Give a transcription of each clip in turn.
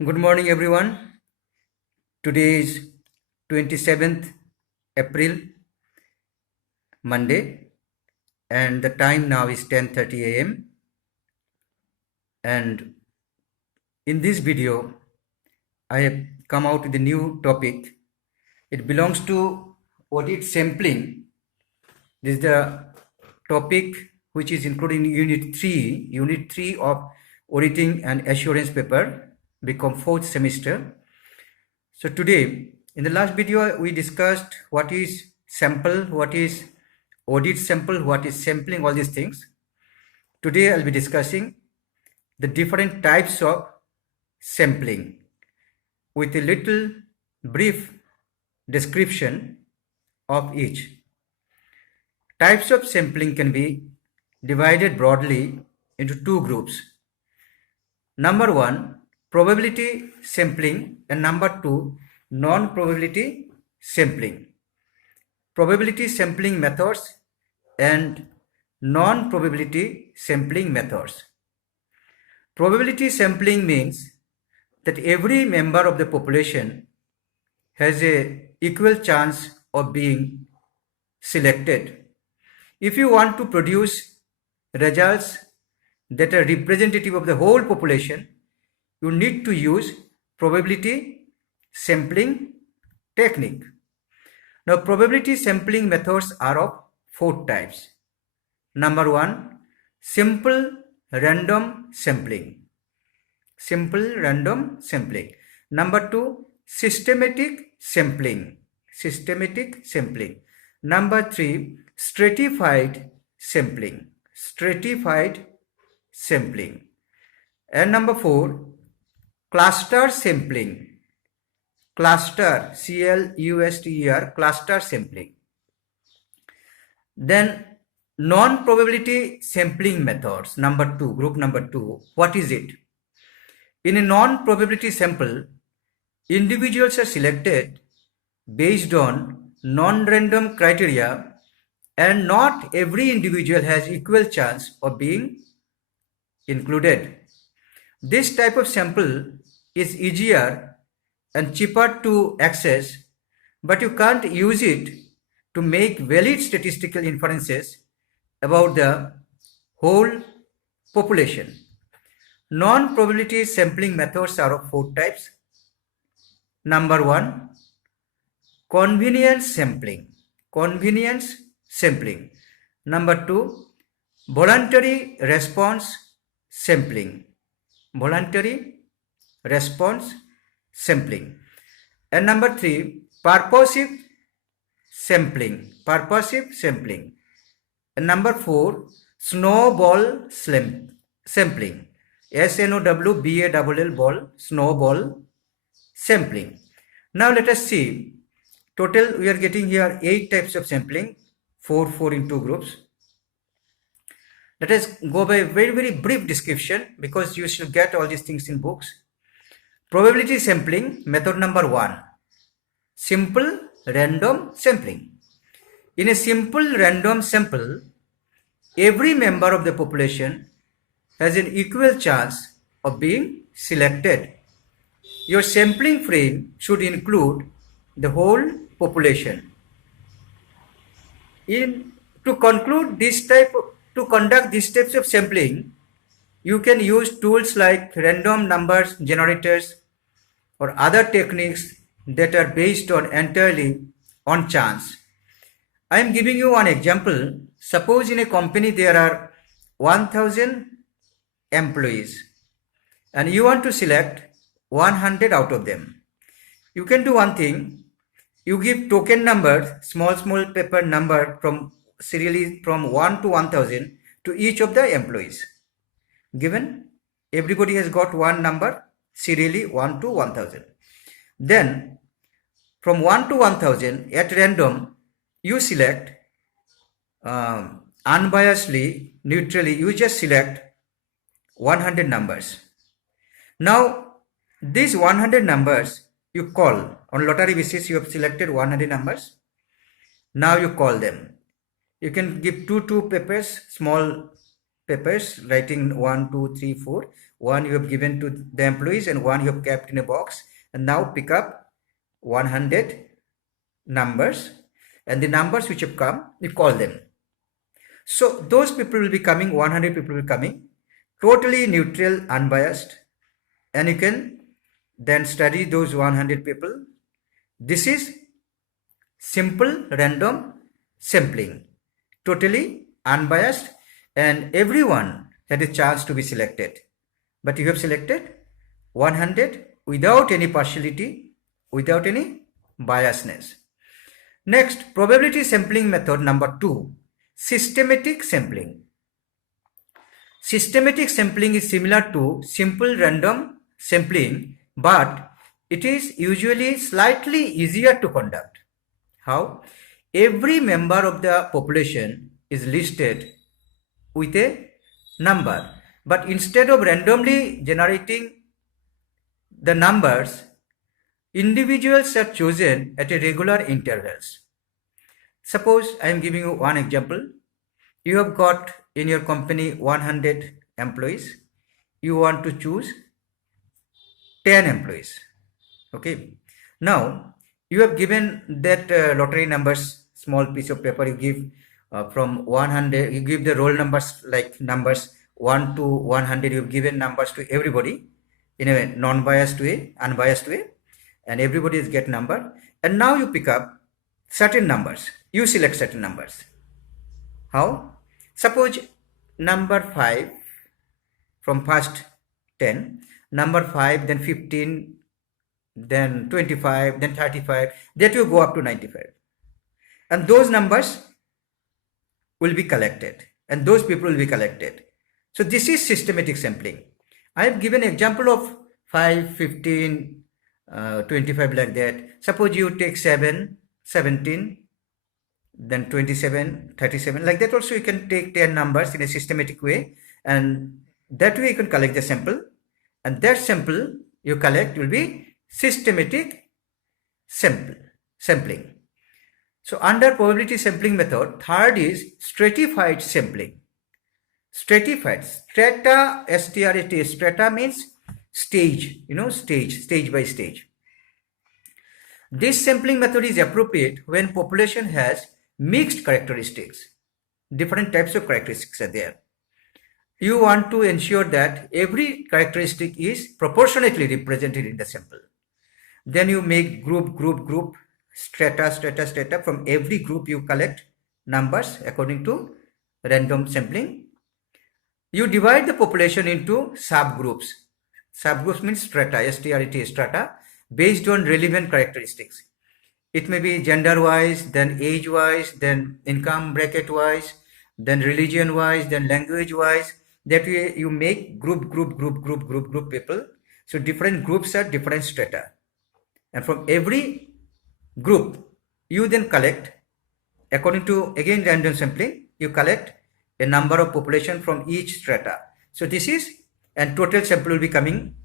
Good morning, everyone. Today is 27th April, Monday, and the time now is 10:30 a.m. And in this video, I have come out with a new topic. It belongs to audit sampling. This is the topic which is included in Unit 3 of Auditing and Assurance paper, become fourth semester. So today, in the last video, we discussed what is sample, what is audit sample, what is sampling, all these things. Today, I'll be discussing the different types of sampling with a little brief description of each. Types of sampling can be divided broadly into two groups. Number one, probability sampling, and number two, non-probability sampling. Probability sampling methods and non-probability sampling methods. Probability sampling means that every member of the population has an equal chance of being selected. If you want to produce results that are representative of the whole population, you need to use probability sampling technique. Now, probability sampling methods are of four types. Number one, simple random sampling. Simple random sampling. Number two, systematic sampling. Systematic sampling. Number three, stratified sampling. Stratified sampling. And number four, cluster sampling. Cluster, C-L-U-S-T-E-R, cluster sampling. Then non-probability sampling methods, number two, group number two. What is it? In a non-probability sample, individuals are selected based on non-random criteria, and not every individual has equal chance of being included. This type of sample is easier and cheaper to access, but you can't use it to make valid statistical inferences about the whole population. Non-probability sampling methods are of four types. Number one, convenience sampling. Convenience sampling. Number two, voluntary response sampling. Voluntary response sampling. And number three, purposive sampling. Purposive sampling. And number four, snowball sampling. S-N-O-W-B-A-L-L ball, snowball sampling. Now let us see. Total we are getting here 8 types of sampling, 4 in two groups. Let us go by a very brief description, because you should get all these things in books. Probability sampling, method number one, simple random sampling. In a simple random sample, every member of the population has an equal chance of being selected. Your sampling frame should include the whole population. To conduct these types of sampling, you can use tools like random numbers generators or other techniques that are based entirely on chance. I am giving you one example. Suppose in a company there are 1000 employees and you want to select 100 out of them. You can do one thing. You give token numbers, small paper number serially from 1 to 1000 to each of the employees. Given everybody has got one number serially 1 to 1000. Then from 1 to 1000 at random you select unbiasedly, neutrally, you just select 100 numbers. Now these 100 numbers you call on lottery basis. You have selected 100 numbers. Now you call them. You can give two papers, small papers writing 1, 2, 3, 4. One you have given to the employees and one you have kept in a box. And now pick up 100 numbers, and the numbers which have come, you call them. So those people will be coming, 100 people will be coming, totally neutral, unbiased, and you can then study those 100 people. This is simple random sampling, totally unbiased, and everyone had a chance to be selected. But you have selected 100 without any partiality, without any biasness. Next, probability sampling method number 2, systematic sampling. Systematic sampling is similar to simple random sampling, but it is usually slightly easier to conduct. How? Every member of the population is listed with a number, but instead of randomly generating the numbers, individuals are chosen at a regular intervals. Suppose I am giving you one example. You have got in your company 100 employees. You want to choose 10 employees. Okay. Now you have given that lottery numbers, small piece of paper. You give from 100. You give the roll numbers, like numbers 1 to 100. You have given numbers to everybody in a non-biased way, unbiased way, and everybody is get number. And now you pick up certain numbers. You select certain numbers. How? Suppose number 5 from first 10, number 5, then 15, then 25, then 35, that will go up to 95. And those numbers will be collected, and those people will be collected. So this is systematic sampling. I have given an example of 5, 15, 25 like that. Suppose you take 7, 17, then 27, 37, like that also you can take 10 numbers in a systematic way, and that way you can collect the sample, and that sample you collect will be systematic sampling. So under probability sampling method, third is stratified sampling. Stratified, strata, S-T-R-A-T, strata means stage, stage by stage. This sampling method is appropriate when population has mixed characteristics. Different types of characteristics are there. You want to ensure that every characteristic is proportionately represented in the sample. Then you make group, strata. From every group you collect numbers according to random sampling. You divide the population into subgroups. Subgroups means strata, S-T-R-A-T, strata, based on relevant characteristics. It may be gender-wise, then age-wise, then income bracket-wise, then religion-wise, then language-wise. That way you make group people. So different groups are different strata. And from every group, you then collect, according to again random sampling, you collect a number of population from each strata. So this is, and total sample will be coming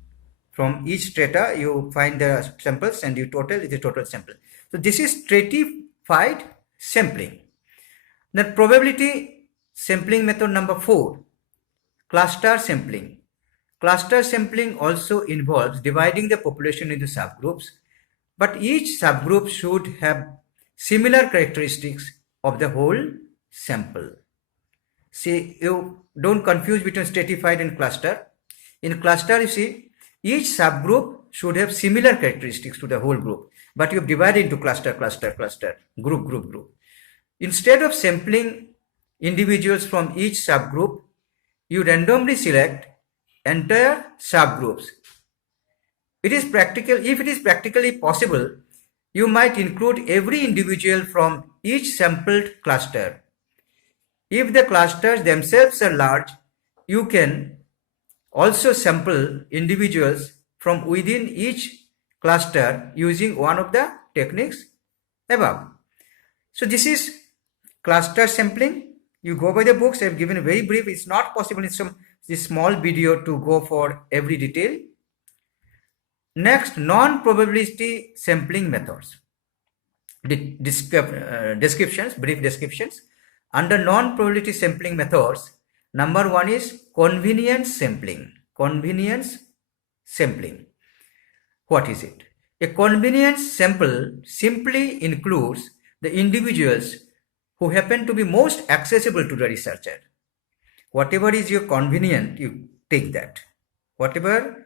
from each strata. You find the samples and you total is the total sample. So this is stratified sampling. Then probability sampling method number 4, cluster sampling. Cluster sampling also involves dividing the population into subgroups, but each subgroup should have similar characteristics of the whole sample. See, you don't confuse between stratified and cluster. In cluster, you see, each subgroup should have similar characteristics to the whole group, but you have divided into cluster, group. Instead of sampling individuals from each subgroup, you randomly select entire subgroups. If it is practically possible, you might include every individual from each sampled cluster. If the clusters themselves are large, you can also sample individuals from within each cluster using one of the techniques above. So this is cluster sampling. You go by the books. I have given a very brief. It's not possible in this small video to go for every detail. Next, non-probability sampling methods. Descriptions, brief descriptions. Under non-probability sampling methods, Number one is convenience sampling. Convenience sampling. What is it? A convenience sample simply includes the individuals who happen to be most accessible to the researcher. Whatever is your convenient, you take that. Whatever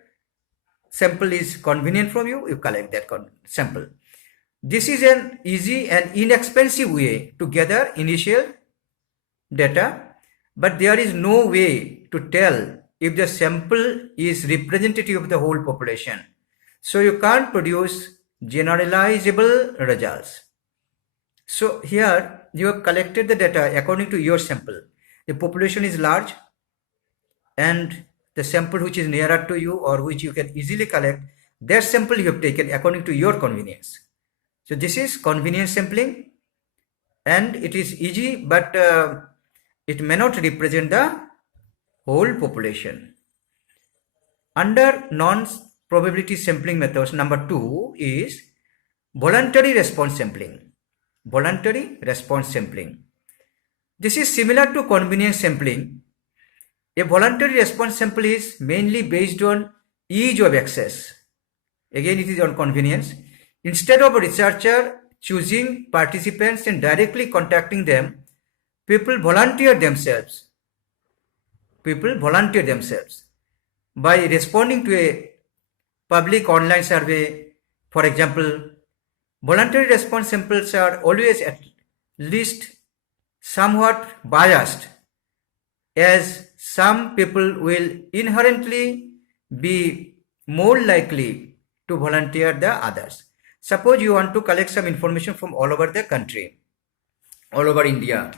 sample is convenient from you, you collect that sample. This is an easy and inexpensive way to gather initial data, but there is no way to tell if the sample is representative of the whole population. So you can't produce generalizable results. So here you have collected the data according to your sample. The population is large and the sample which is nearer to you or which you can easily collect, that sample you have taken according to your convenience. So this is convenience sampling, and it is easy, but it may not represent the whole population. Under non-probability sampling methods, number 2 is voluntary response sampling. Voluntary response sampling. This is similar to convenience sampling. A voluntary response sample is mainly based on ease of access. Again, it is on convenience. Instead of a researcher choosing participants and directly contacting them, people volunteer themselves. People volunteer themselves by responding to a public online survey. For example, voluntary response samples are always at least somewhat biased, as some people will inherently be more likely to volunteer than others. Suppose you want to collect some information from all over the country, all over India.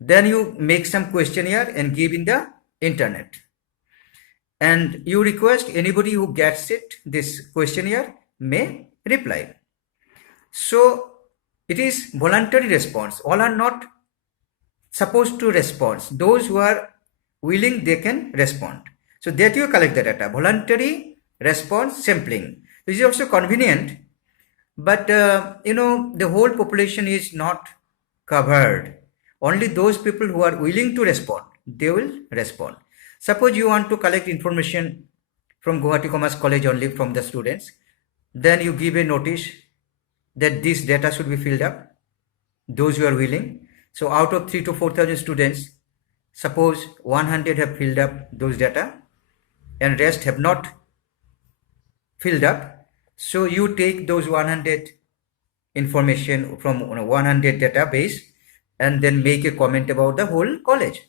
Then you make some questionnaire and give in the internet. And you request anybody who gets it, this questionnaire, may reply. So it is voluntary response. All are not supposed to respond. Those who are willing, they can respond. So that you collect the data. Voluntary response sampling. This is also convenient, but the whole population is not covered. Only those people who are willing to respond, they will respond. Suppose you want to collect information from Guwahati Commerce College only from the students, then you give a notice that this data should be filled up, those who are willing. So out of 3,000 to 4,000 students, suppose 100 have filled up those data and rest have not filled up. So you take those 100 information from 100 database and then make a comment about the whole college.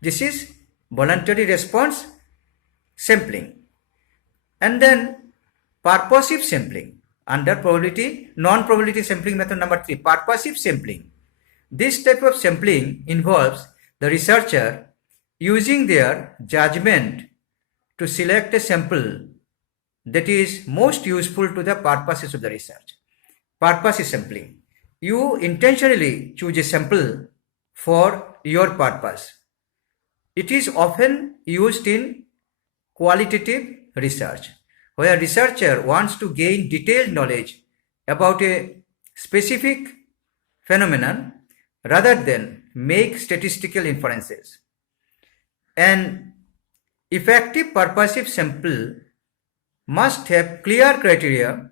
This is voluntary response sampling. And then purposive sampling under probability, non-probability sampling method number 3, purposive sampling. This type of sampling involves the researcher using their judgment to select a sample that is most useful to the purposes of the research. Purposive sampling. You intentionally choose a sample for your purpose. It is often used in qualitative research, where a researcher wants to gain detailed knowledge about a specific phenomenon rather than make statistical inferences. An effective purposive sample must have clear criteria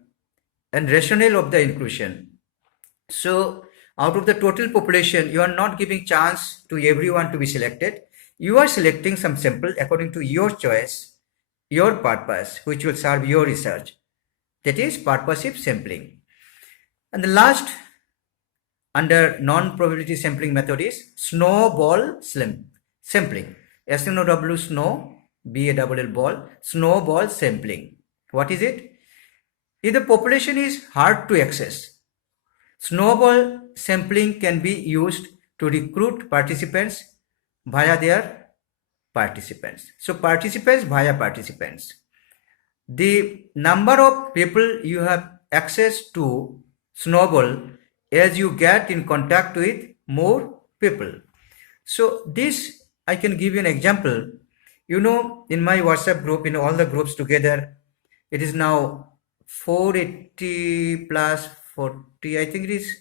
and rationale of the inclusion. So out of the total population, you are not giving chance to everyone to be selected. You are selecting some sample according to your choice, your purpose, which will serve your research. That is purposive sampling. And the last under non-probability sampling method is snowball sampling. S-N-O-W, snow, B-A-L-L, ball, snowball sampling. What is it? If the population is hard to access, snowball sampling can be used to recruit participants via their participants. So participants via participants. The number of people you have access to snowball as you get in contact with more people. So this, I can give you an example. In my WhatsApp group, all the groups together, it is now 480 plus 40, I think it is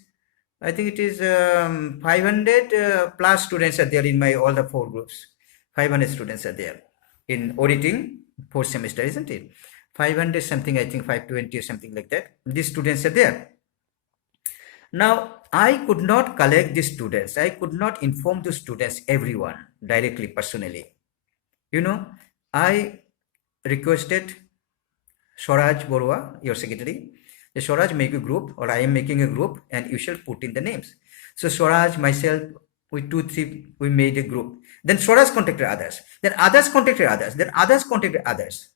I think it is 500 plus students are there in my all the 4 groups. 500 students are there in auditing 4th semester, isn't it? 500 something, I think 520 or something like that. These students are there. Now, I could not collect these students. I could not inform the students, everyone, directly, personally. You know, I requested Swaraj Borua, your secretary, Swaraj, make a group, or I am making a group, and you shall put in the names. So Swaraj, myself, we 2-3, we made a group. Then Swaraj contacted others. Then others contacted others. Then others contacted others.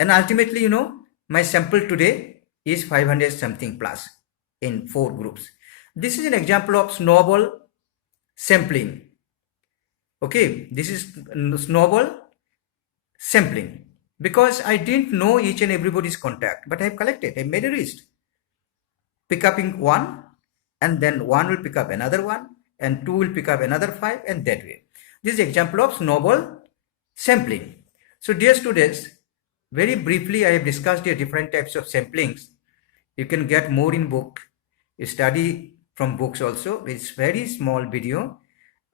And ultimately, you know, my sample today is 500 something plus in 4 groups. This is an example of snowball sampling. Okay, this is snowball sampling. Because I didn't know each and everybody's contact, but I've collected, I made a list. Pick up in one, and then one will pick up another one, and two will pick up another 5, and that way. This is example of snowball sampling. So dear students, very briefly I have discussed here different types of samplings. You can get more in book. You study from books also. It's very small video,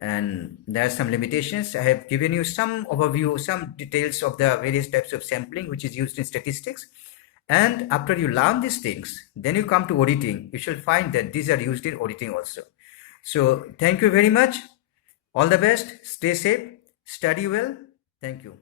and there are some limitations. I have given you some overview, some details of the various types of sampling which is used in statistics. And after you learn these things, then you come to auditing. You shall find that these are used in auditing also. So thank you very much. All the best. Stay safe. Study well. Thank you.